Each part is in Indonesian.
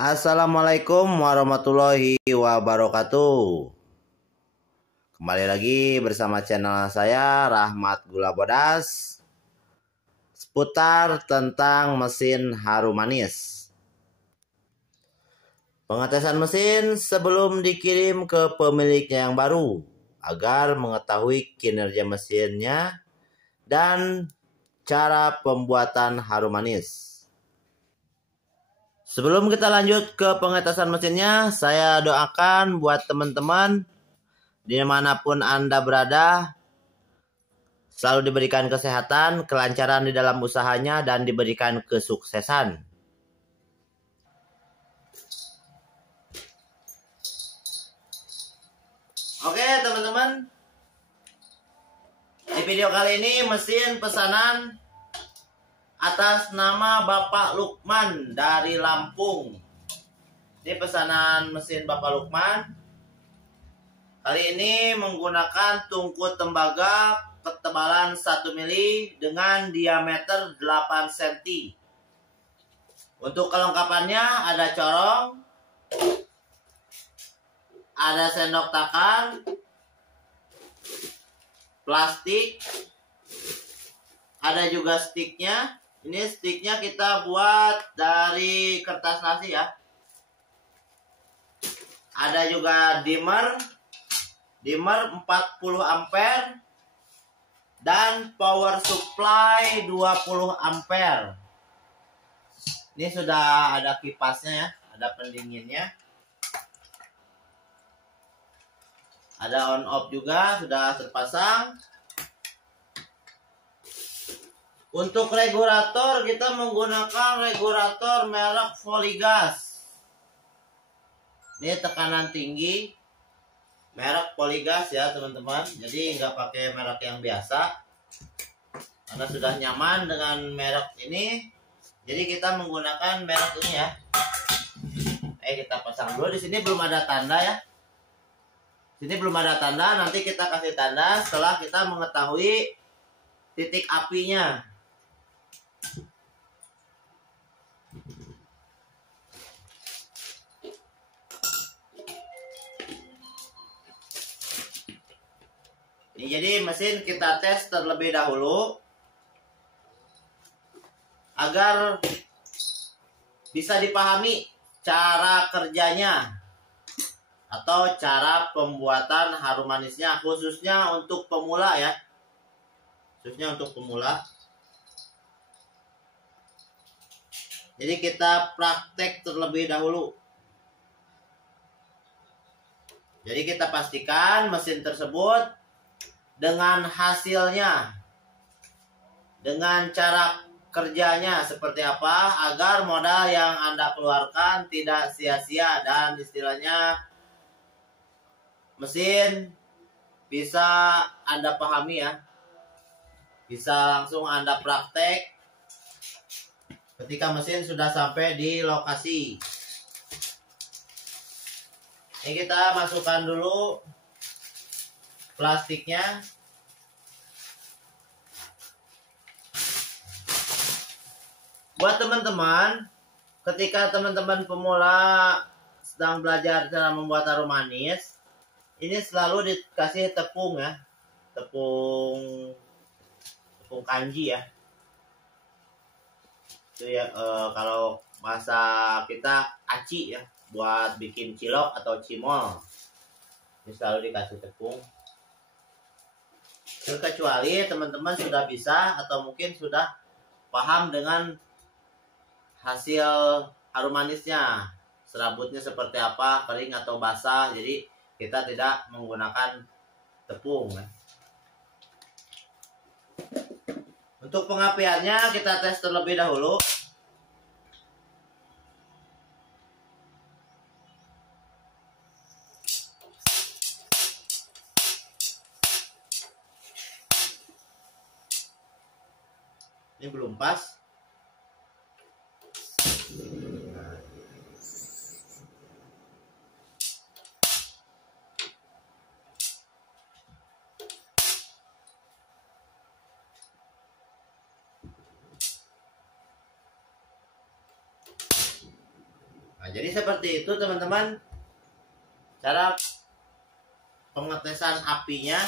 Assalamualaikum warahmatullahi wabarakatuh. Kembali lagi bersama channel saya Rahmat Gula Bodas, seputar tentang mesin harum manis. Pengetesan mesin sebelum dikirim ke pemiliknya yang baru agar mengetahui kinerja mesinnya dan cara pembuatan harum manis. Sebelum kita lanjut ke pengetesan mesinnya, saya doakan buat teman-teman dimanapun Anda berada, selalu diberikan kesehatan, kelancaran di dalam usahanya, dan diberikan kesuksesan. Oke teman-teman, di video kali ini mesin pesanan atas nama Bapak Lukman dari Lampung. Ini pesanan mesin Bapak Lukman. Kali ini menggunakan tungku tembaga ketebalan 1 mili dengan diameter 8 cm. Untuk kelengkapannya ada corong, ada sendok takar, plastik, ada juga sticknya. Ini sticknya kita buat dari kertas nasi ya. Ada juga dimmer 40 ampere dan power supply 20 ampere. Ini sudah ada kipasnya ya, ada pendinginnya. Ada on off juga sudah terpasang. Untuk regulator kita menggunakan regulator merek Polygas. Ini tekanan tinggi, merek Polygas ya teman-teman. Jadi nggak pakai merek yang biasa. Karena sudah nyaman dengan merek ini, jadi kita menggunakan merek ini ya. Kita pasang dulu. Di sini belum ada tanda ya. Sini belum ada tanda. Nanti kita kasih tanda setelah kita mengetahui titik apinya. Ini jadi mesin kita tes terlebih dahulu agar bisa dipahami cara kerjanya atau cara pembuatan harum manisnya, khususnya untuk pemula ya. Khususnya untuk pemula. Jadi kita praktek terlebih dahulu. Jadi kita pastikan mesin tersebut dengan hasilnya, dengan cara kerjanya seperti apa, agar modal yang Anda keluarkan tidak sia-sia dan istilahnya mesin bisa Anda pahami ya. Bisa langsung Anda praktek ketika mesin sudah sampai di lokasi. Ini kita masukkan dulu plastiknya. Buat teman-teman, ketika teman-teman pemula sedang belajar cara membuat harum manis, ini selalu dikasih tepung ya. Tepung kanji ya. Itu ya, kalau bahasa kita aci ya, buat bikin cilok atau cimol. Ini selalu dikasih tepung. Terkecuali teman-teman sudah bisa atau mungkin sudah paham dengan hasil harum manisnya, serabutnya seperti apa, kering atau basah. Jadi kita tidak menggunakan tepung ya. Untuk pengapiannya kita tes terlebih dahulu. Ini belum pas. jadi seperti itu teman-teman cara pengetesan apinya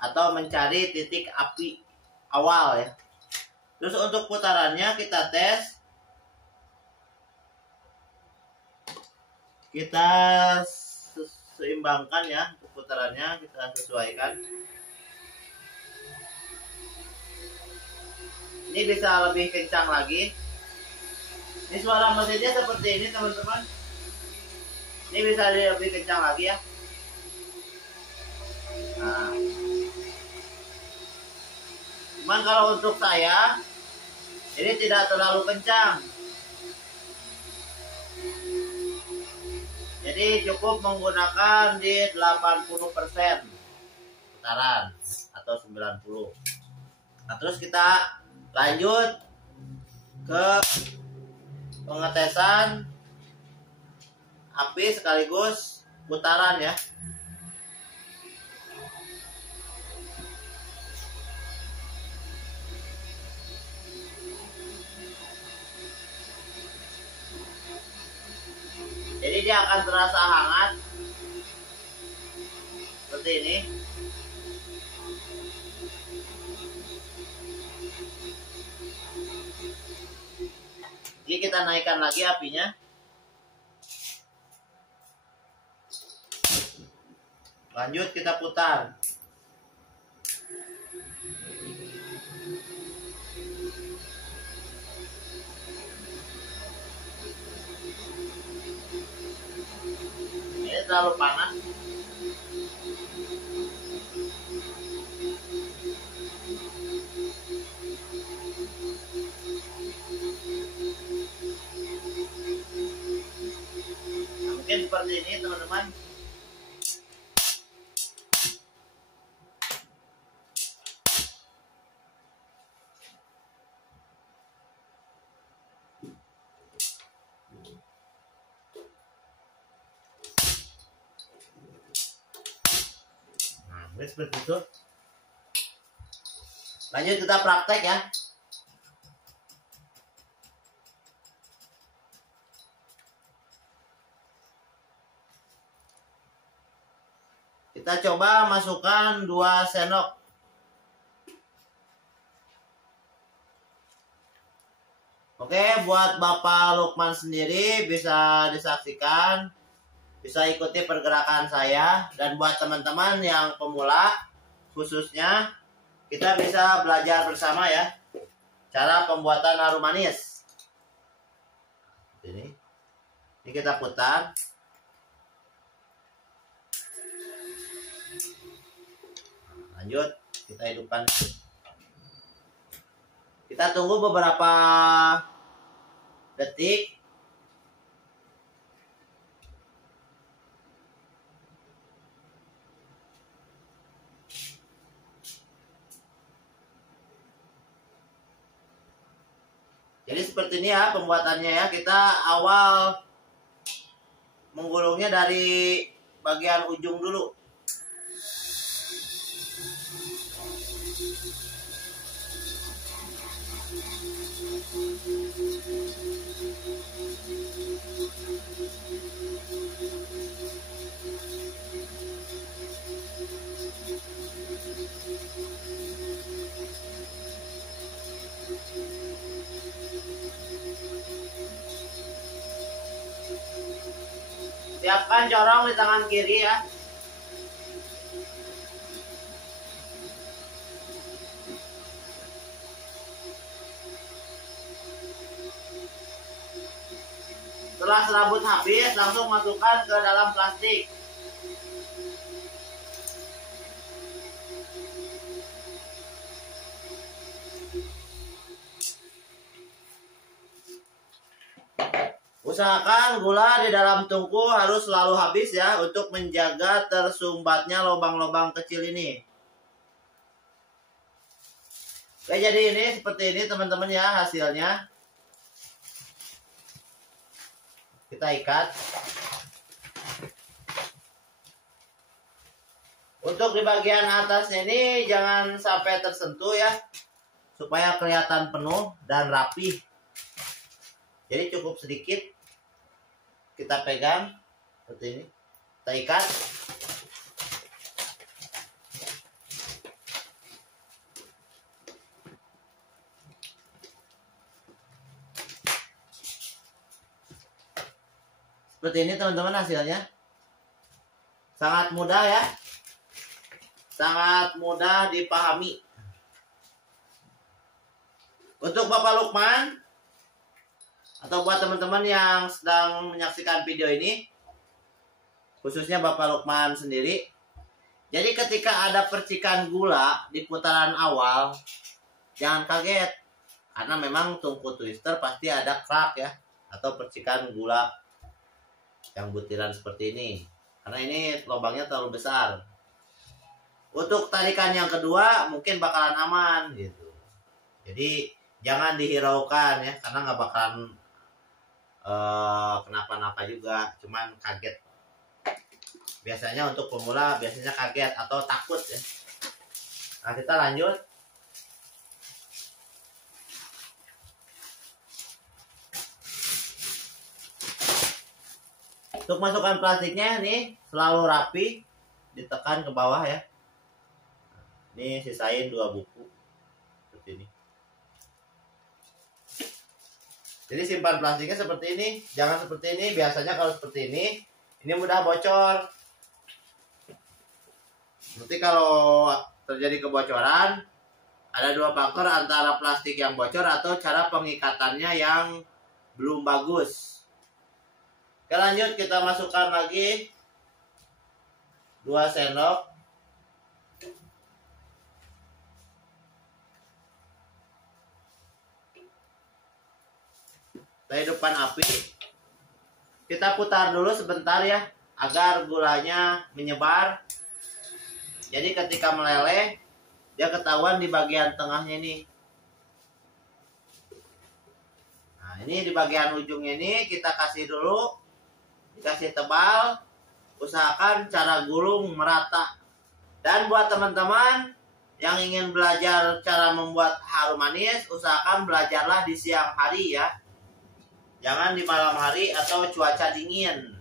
atau mencari titik api awal ya. Terus untuk putarannya kita tes, kita seimbangkan ya untuk putarannya, kita sesuaikan. Ini bisa lebih kencang lagi. Ini suara mesinnya seperti ini teman-teman. Ini bisa lebih kencang lagi ya. Nah. Cuman kalau untuk saya ini tidak terlalu kencang. Jadi cukup menggunakan di 80% putaran atau 90. Nah, terus kita lanjut ke pengetesan api sekaligus putaran ya. Jadi dia akan terasa hangat seperti ini. Jadi kita naikkan lagi apinya. Lanjut kita putar. Ini terlalu panas. Mungkin seperti ini teman-teman. Nah, seperti itu. Lanjut kita praktek ya. Kita coba masukkan 2 sendok. Oke, buat Bapak Lukman sendiri bisa disaksikan, bisa ikuti pergerakan saya, dan buat teman-teman yang pemula khususnya kita bisa belajar bersama ya cara pembuatan harum manis. Ini kita putar. Lanjut kita hidupkan. Kita tunggu beberapa detik. Jadi seperti ini ya pembuatannya ya. Kita awal menggulungnya dari bagian ujung dulu. Siapkan corong di tangan kiri ya. Setelah serabut habis, langsung masukkan ke dalam plastik. Usahakan gula di dalam tungku harus selalu habis ya untuk menjaga tersumbatnya lubang-lubang kecil ini. Oke, jadi ini seperti ini teman-teman ya hasilnya. Kita ikat. Untuk di bagian atasnya ini jangan sampai tersentuh ya, supaya kelihatan penuh dan rapi. Jadi cukup sedikit. kita pegang seperti ini, kita ikat. Seperti ini teman-teman hasilnya. Sangat mudah ya. Sangat mudah dipahami. Untuk Bapak Lukman atau buat teman-teman yang sedang menyaksikan video ini, khususnya Bapak Lukman sendiri, jadi ketika ada percikan gula di putaran awal, jangan kaget, karena memang tungku twister pasti ada crack ya, atau percikan gula yang butiran seperti ini, karena ini lubangnya terlalu besar. Untuk tarikan yang kedua mungkin bakalan aman gitu, jadi jangan dihiraukan ya, karena nggak bakalan kenapa-napa juga, cuman kaget. Biasanya untuk pemula biasanya kaget atau takut ya. Nah, kita lanjut. Untuk masukkan plastiknya nih selalu rapi, ditekan ke bawah ya. Ini sisain 2 buku seperti ini. Jadi simpan plastiknya seperti ini, jangan seperti ini. Biasanya kalau seperti ini mudah bocor. Nanti kalau terjadi kebocoran, ada 2 faktor antara plastik yang bocor atau cara pengikatannya yang belum bagus. Oke, lanjut, kita masukkan lagi 2 sendok. Kita hidupkan api. Kita putar dulu sebentar ya, agar gulanya menyebar. Jadi ketika meleleh, dia ketahuan di bagian tengahnya ini. Nah, ini di bagian ujungnya ini kita kasih dulu, dikasih tebal. Usahakan cara gulung merata. Dan buat teman-teman yang ingin belajar cara membuat harum manis, usahakan belajarlah di siang hari ya. Jangan di malam hari atau cuaca dingin.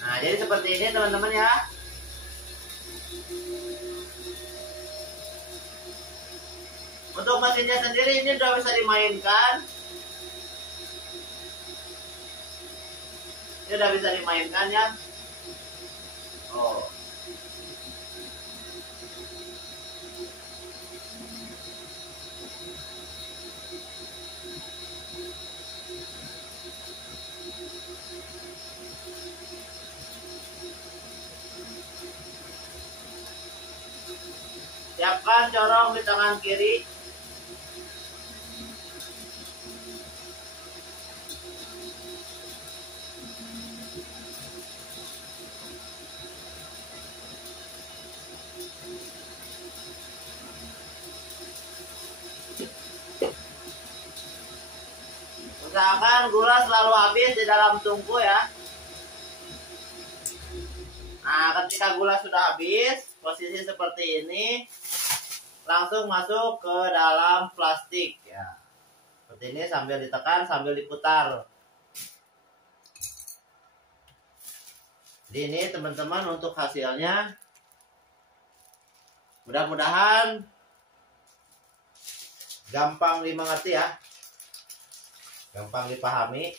Nah, jadi seperti ini teman-teman ya. Untuk mesinnya sendiri ini sudah bisa dimainkan. Ini sudah bisa dimainkan ya. Oh. Siapkan corong di tangan kiri. Usahakan gula selalu habis di dalam tungku ya. Nah, ketika gula sudah habis, posisi seperti ini, langsung masuk ke dalam plastik ya. Seperti ini, sambil ditekan, sambil diputar. Jadi ini teman-teman untuk hasilnya. Mudah-mudahan gampang dimengerti ya. Gampang dipahami.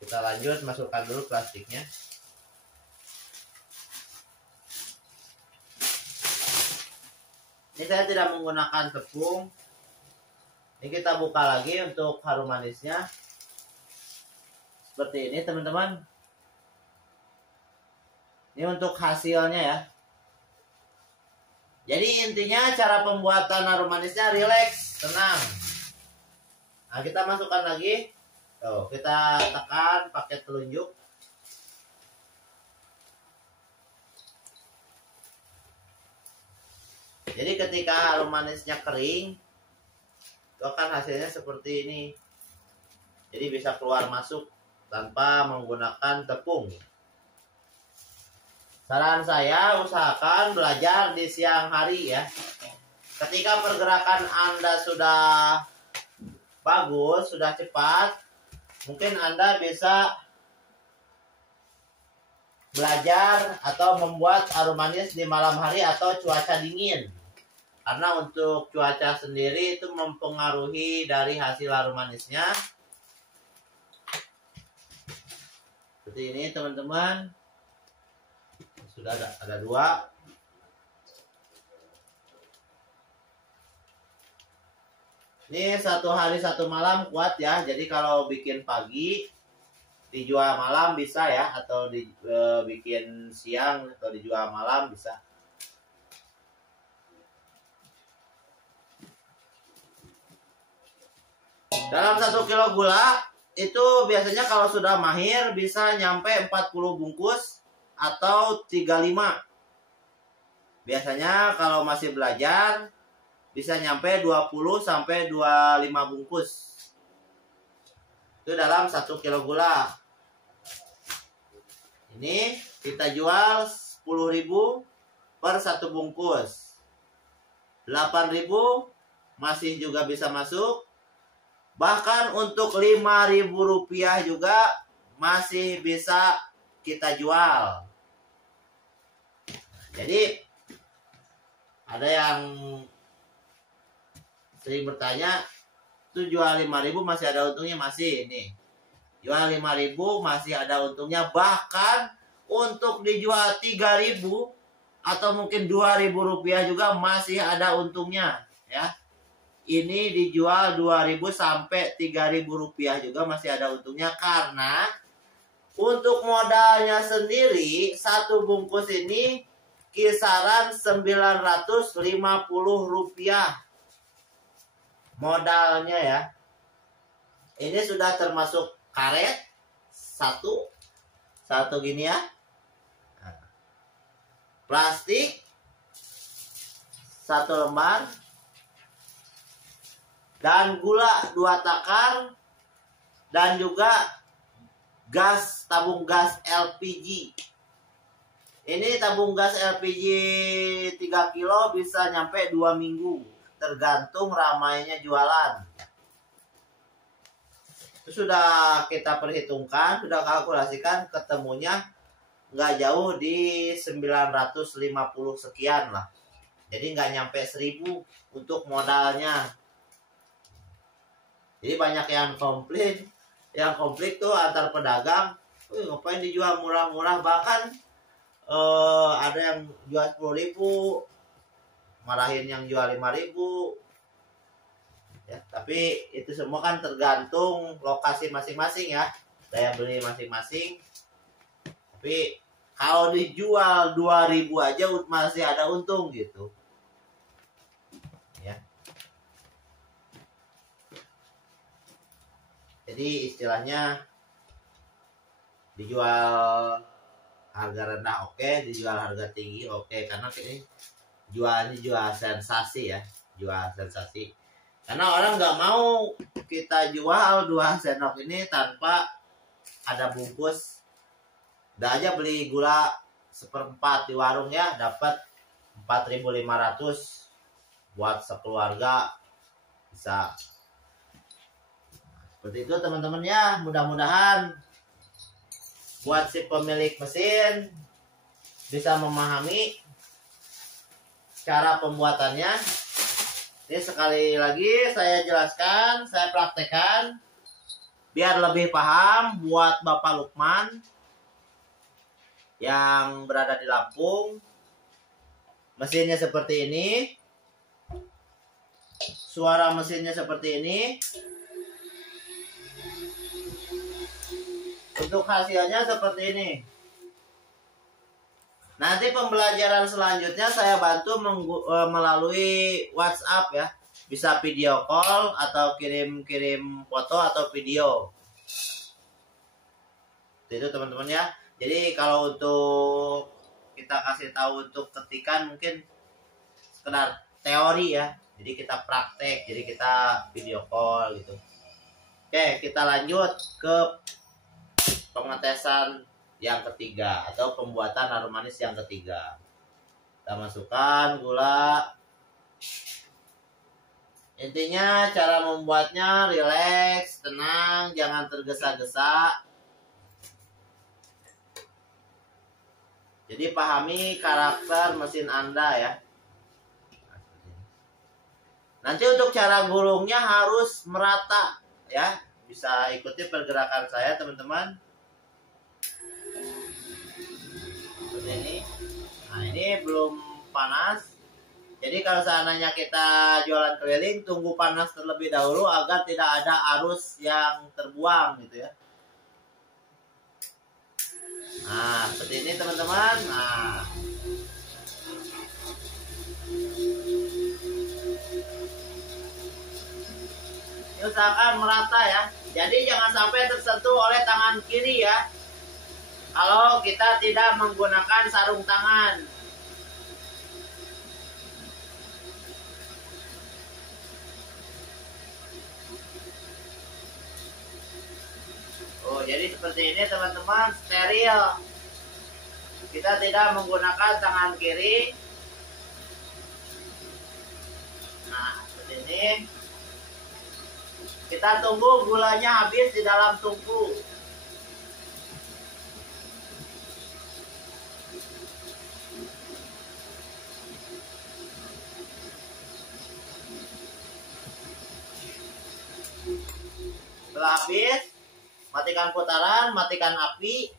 Kita lanjut, masukkan dulu plastiknya. Ini saya tidak menggunakan tepung. Ini kita buka lagi untuk harum manisnya. Seperti ini teman-teman. Ini untuk hasilnya ya. Jadi intinya cara pembuatan harum manisnya rileks, tenang. Nah, kita masukkan lagi. Tuh, kita tekan pakai telunjuk. Jadi ketika harum manisnya kering, itu akan hasilnya seperti ini. Jadi bisa keluar masuk tanpa menggunakan tepung. Saran saya, usahakan belajar di siang hari ya. Ketika pergerakan Anda sudah bagus, sudah cepat, mungkin Anda bisa belajar atau membuat harum manis di malam hari atau cuaca dingin. Karena untuk cuaca sendiri itu mempengaruhi dari hasil harum manisnya. Seperti ini teman-teman. Sudah ada 2. Ini 1 hari 1 malam kuat ya. Jadi kalau bikin pagi dijual malam bisa ya, atau bikin siang atau dijual malam bisa. Dalam 1 kilo gula itu biasanya kalau sudah mahir bisa nyampe 40 bungkus atau 35. Biasanya kalau masih belajar bisa nyampe 20 sampai 25 bungkus. Itu dalam 1 kilo gula. Ini kita jual 10.000 per 1 bungkus. 8.000 masih juga bisa masuk. Bahkan untuk Rp5.000 juga masih bisa kita jual. Jadi ada yang sering bertanya, itu jual 5.000 masih ada untungnya? Masih. Nih, jual 5.000 masih ada untungnya. Bahkan untuk dijual 3.000 atau mungkin Rp2.000 juga masih ada untungnya ya. Ini dijual 2.000 sampai Rp3.000 juga masih ada untungnya, karena untuk modalnya sendiri 1 bungkus ini kisaran Rp950 modalnya ya. Ini sudah termasuk karet satu gini ya, plastik 1 lembar, dan gula 2 takar, dan juga gas, tabung gas LPG. Ini tabung gas LPG 3 kilo bisa nyampe 2 minggu, tergantung ramainya jualan. Itu sudah kita perhitungkan, sudah kalkulasikan, ketemunya nggak jauh di 950 sekian lah. Jadi nggak nyampe 1.000 untuk modalnya. Jadi banyak yang komplain. Yang konflik tuh antar pedagang, ngapain dijual murah-murah, bahkan ada yang jual 10.000, marahin yang jual 5.000 ya. Tapi itu semua kan tergantung lokasi masing-masing ya, daya beli masing-masing. Tapi kalau dijual 2.000 aja masih ada untung gitu ya. Jadi istilahnya dijual harga rendah oke, dijual harga tinggi oke, karena ini jual sensasi ya, jual sensasi. Karena orang nggak mau kita jual 2 sendok ini tanpa ada bungkus. Udah aja beli gula 1/4 di warung ya, dapat 4.500 buat sekeluarga bisa. Seperti itu teman-teman ya, mudah-mudahan buat si pemilik mesin bisa memahami cara pembuatannya. Ini sekali lagi saya jelaskan, saya praktekkan biar lebih paham buat Bapak Lukman yang berada di Lampung. Mesinnya seperti ini, suara mesinnya seperti ini. Untuk hasilnya seperti ini. Nanti pembelajaran selanjutnya saya bantu melalui WhatsApp ya. Bisa video call atau kirim foto atau video. Itu teman-teman ya. Jadi kalau untuk kita kasih tahu untuk ketikan mungkin sekedar teori ya. Jadi kita praktek, jadi kita video call gitu. Oke, kita lanjut ke pengetesan yang ketiga atau pembuatan harum manis yang ketiga. Kita masukkan gula Intinya cara membuatnya rileks, tenang, jangan tergesa-gesa. Jadi pahami karakter mesin Anda ya. Nanti untuk cara gulungnya harus merata ya. Bisa ikuti pergerakan saya teman-teman. Seperti ini. Nah ini belum panas. Jadi kalau seandainya kita jualan keliling, tunggu panas terlebih dahulu agar tidak ada arus yang terbuang gitu ya. Nah, seperti ini teman-teman. Nah. Ini usahakan merata ya. Jadi jangan sampai tersentuh oleh tangan kiri ya. Kalau kita tidak menggunakan sarung tangan. Oh, jadi seperti ini teman-teman, steril. Kita tidak menggunakan tangan kiri. Nah, seperti ini. Kita tunggu gulanya habis di dalam tungku. Setelah habis, matikan putaran, matikan api.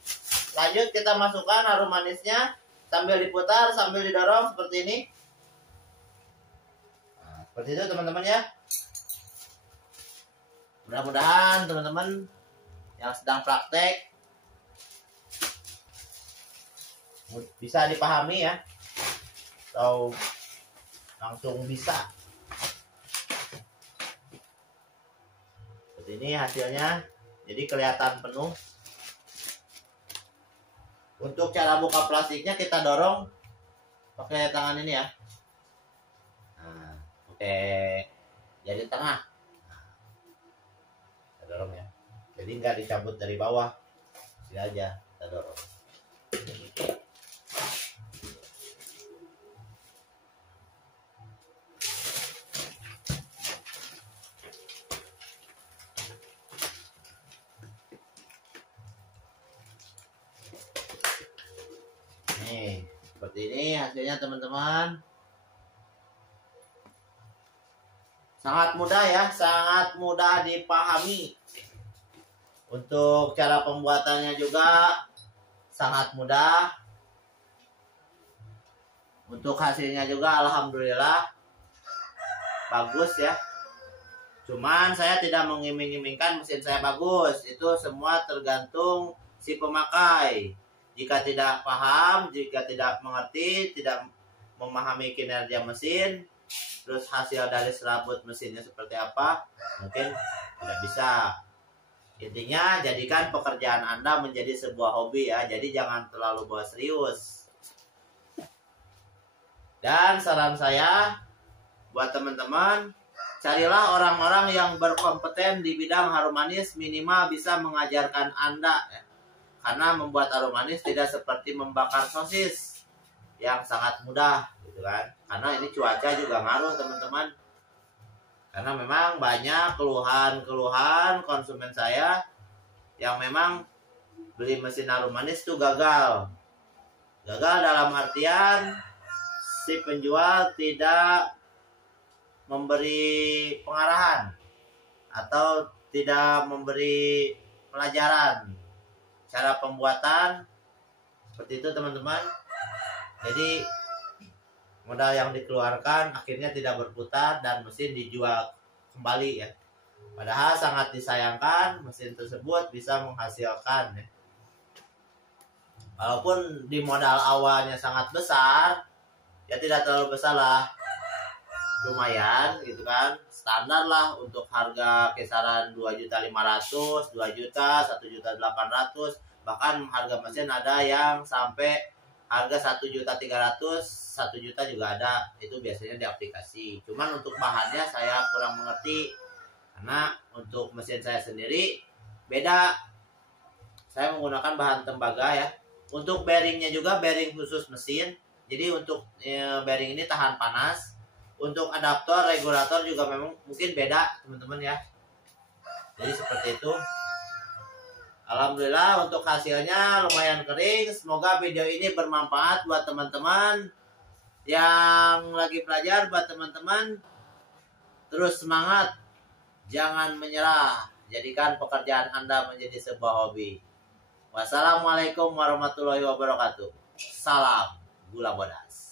Lanjut kita masukkan harum manisnya sambil diputar, sambil didorong seperti ini. Nah, seperti itu teman-teman ya. Mudah-mudahan teman-teman yang sedang praktek bisa dipahami ya. Atau langsung bisa. Seperti ini hasilnya. Jadi kelihatan penuh. Untuk cara buka plastiknya kita dorong pakai tangan ini ya. Nah, pakai jari tengah. Nah, kita dorong ya. Jadi nggak dicabut dari bawah. Sini aja kita dorong. Nih, seperti ini hasilnya teman-teman. Sangat mudah ya, sangat mudah dipahami. Untuk cara pembuatannya juga sangat mudah. Untuk hasilnya juga alhamdulillah bagus ya. Cuman saya tidak mengiming-imingkan mesin saya bagus. Itu semua tergantung si pemakai. Jika tidak paham, jika tidak mengerti, tidak memahami kinerja mesin, terus hasil dari serabut mesinnya seperti apa, mungkin tidak bisa. Intinya jadikan pekerjaan Anda menjadi sebuah hobi ya. Jadi jangan terlalu bawa serius. Dan saran saya buat teman-teman, carilah orang-orang yang berkompeten di bidang harum manis, minimal bisa mengajarkan Anda ya. Karena membuat harum manis tidak seperti membakar sosis yang sangat mudah gitu kan. Karena ini cuaca juga ngaruh teman-teman. Karena memang banyak keluhan-keluhan konsumen saya yang memang beli mesin harum manis itu gagal. Gagal dalam artian si penjual tidak memberi pengarahan atau tidak memberi pelajaran cara pembuatan seperti itu teman-teman. Jadi modal yang dikeluarkan akhirnya tidak berputar dan mesin dijual kembali ya. Padahal sangat disayangkan mesin tersebut bisa menghasilkan ya. Walaupun di modal awalnya sangat besar, ya tidak terlalu besar lah, lumayan gitu kan, standar lah untuk harga kisaran 2.500.000, 2 juta, 1.800.000, bahkan harga mesin ada yang sampai harga 1.300.000, 1 juta juga ada, itu biasanya di aplikasi. Cuman untuk bahannya saya kurang mengerti, karena untuk mesin saya sendiri beda, saya menggunakan bahan tembaga ya. Untuk bearingnya juga bearing khusus mesin, jadi untuk bearing ini tahan panas. Untuk adaptor, regulator juga memang mungkin beda teman-teman ya. Jadi seperti itu. Alhamdulillah untuk hasilnya lumayan kering. Semoga video ini bermanfaat buat teman-teman yang lagi belajar. Buat teman-teman terus semangat, jangan menyerah. Jadikan pekerjaan Anda menjadi sebuah hobi. Wassalamualaikum warahmatullahi wabarakatuh. Salam gula bodas.